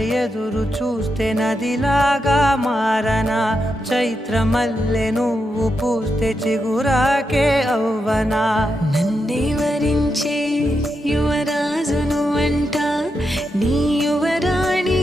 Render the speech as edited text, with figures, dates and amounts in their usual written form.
ఎదురు చూస్తే నదిలాగా మారనా, చైత్రమల్లె నువ్వు పూస్తే చిగురాకే అవ్వనా. నన్నే వరించే యువరాజును అంట నీ